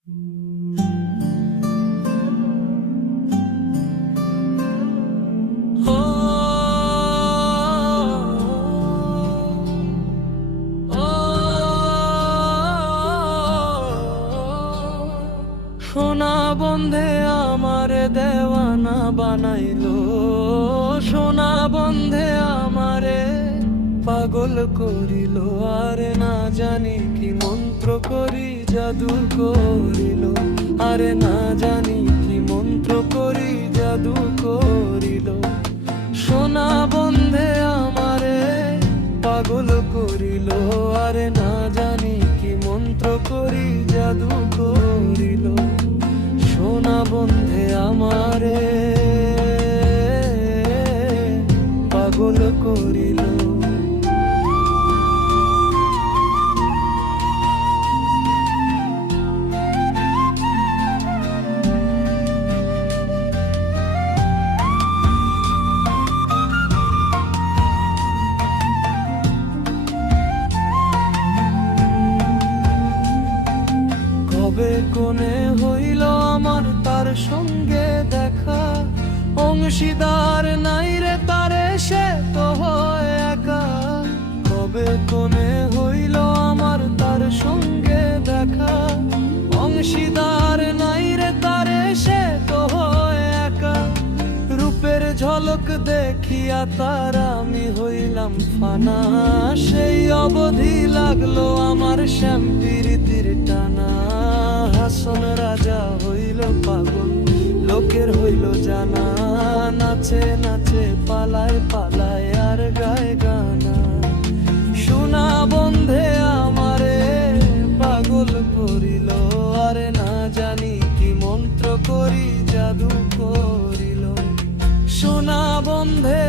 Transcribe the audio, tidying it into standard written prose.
সোনা বন্ধে আমারে দেওয়ানা বানাইলো, সোনা বন্ধে আমারে পাগল করিল। আরে না জানি কি মন্ত্র করি জাদু করিল, আরে না জানি কি মন্ত্র করি জাদু করিল। সোনা বন্ধে আমারে পাগল করিল, আরে না জানি কি মন্ত্র করি জাদু করিল। সোনা বন্ধে আমারে পাগল করিল। কবে কোনে হইল আমার তার সঙ্গে দেখা, অংশীদার নাই রে তারে সে তো হয় একা। কবে কোনে হইল আমার তার সঙ্গে দেখা, অংশীদার নাই রে তারে সে তো হয় একা। রূপের ঝলক দেখিয়া তার আমি হইলাম ফানা, সেই অবধি লাগলো আমার শ্যাম প্রীতির টানা। হাসন রাজা হইল পাগল, লোকের হইল জানা, নাচে নাচে পালায় পালায় আর গায় গানা। সোনা বন্ধে আমারে পাগল করিল, আরে না জানি কি মন্ত্র করি জাদু করিল। সোনা বন্ধে